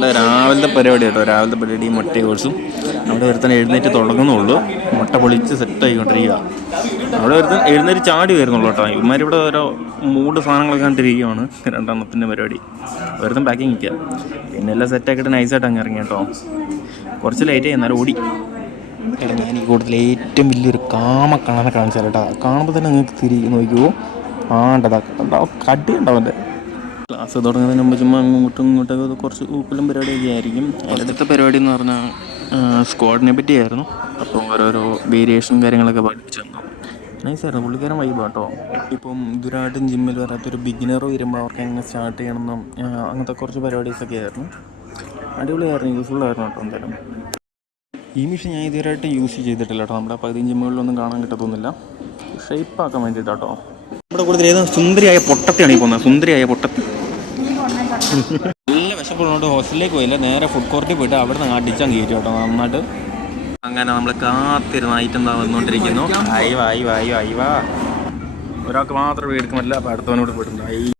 രാവിലത്തെ പരിപാടി കേട്ടോ. രാവിലത്തെ പരിപാടി മുട്ട കോഴ്സും അവിടെ ഒരുത്തൻ എഴുന്നേറ്റ് തുടങ്ങുന്നുള്ളൂ. മുട്ട പൊളിച്ച് സെറ്റ് ആയിക്കൊണ്ടിരിക്കുക. അവിടെ ഒരുത്തൻ എഴുന്നേറ്റ് ചാടി വരുന്നുള്ളൂ കേട്ടോ. ഇവന്മാരിവിടെ ഓരോ മൂട് സാധനങ്ങളൊക്കെ കണ്ടിരിക്കുകയാണ് രണ്ടെണ്ണത്തിന്റെ പരിപാടി. ഒരുത്തൻ പാക്കിങ് നിൽക്കുക. പിന്നെ എല്ലാം സെറ്റാക്കിയിട്ട് നൈസായിട്ട് അങ്ങ് ഇറങ്ങി കേട്ടോ. കുറച്ച് ലേറ്റ് ആയി എന്നാലും ഓടി. ഞാൻ ഈ കൂട്ടത്തിൽ ഏറ്റവും വലിയൊരു കാമക്കണ്ണനെ കാണിച്ചാൽ കേട്ടോ. കാണുമ്പോൾ തന്നെ നിങ്ങൾക്ക് തിരി നോക്കിയോ ആണ്ടതാ കടി ഉണ്ടാവല്ലേ ക്ലാസ് തുടങ്ങുന്നതിന് മുമ്പ് ചുമ്മാ അങ്ങോട്ടും ഇങ്ങോട്ടൊക്കെ കുറച്ച് ഊപ്പലും പരിപാടിയൊക്കെ ആയിരിക്കും. അടുത്ത പരിപാടി എന്ന് പറഞ്ഞാൽ സ്ക്വാഡിനെ പറ്റിയായിരുന്നു. അപ്പോൾ ഓരോരോ വേരിയേഷൻ കാര്യങ്ങളൊക്കെ പഠിപ്പിച്ചു തന്നു. നൈസായിരുന്നു പുള്ളിക്കാരൻ വൈബ് കേട്ടോ ഇപ്പം ഇതുവരായിട്ടും ജിമ്മിൽ വരാത്തൊരു ബിഗിനർ വരുമ്പോൾ അവർക്ക് എങ്ങനെ സ്റ്റാർട്ട് ചെയ്യണമെന്നും അങ്ങനത്തെ കുറച്ച് പരിപാടീസൊക്കെ ആയിരുന്നു. അടിപൊളിയായിരുന്നു യൂസ്ഫുൾ ആയിരുന്നു കേട്ടോ എന്തായാലും. ഈ മെഷീൻ ഞാൻ ഇതുവരെയായിട്ട് യൂസ് ചെയ്തിട്ടില്ല കേട്ടോ. നമ്മുടെ പകുതി ജിമ്മുകളിലൊന്നും കാണാൻ കിട്ടത്തൊന്നുമില്ല. ഷേപ്പ് ആക്കാൻ വേണ്ടിയിട്ടാട്ടോ. ഇവിടെ കൂടുതൽ ഏതോ സുന്ദരിയായ പൊട്ടത്തിയാണ് ഈ പോകുന്നത്. സുന്ദരിയായ പൊട്ടത്തി. നല്ല വിശപ്പുള്ളതുകൊണ്ട് ഹോസ്റ്റലിലേക്ക് പോയില്ല. നേരെ ഫുഡ് കോർട്ടിൽ പോയിട്ട് അവിടെ നിന്ന് അടിച്ചാൽ കയറ്റി കേട്ടോ നന്നായിട്ട്. അങ്ങനെ നമ്മൾ കാത്തിരുന്ന ഐറ്റം എന്താ വന്നുകൊണ്ടിരിക്കുന്നു. അയ്യോ അയ്യോ അയ്യോ ഒരാൾക്ക് മാത്രം എടുക്കാൻ പറ്റില്ല അടുത്തവനോട് പോയിട്ടുണ്ട്.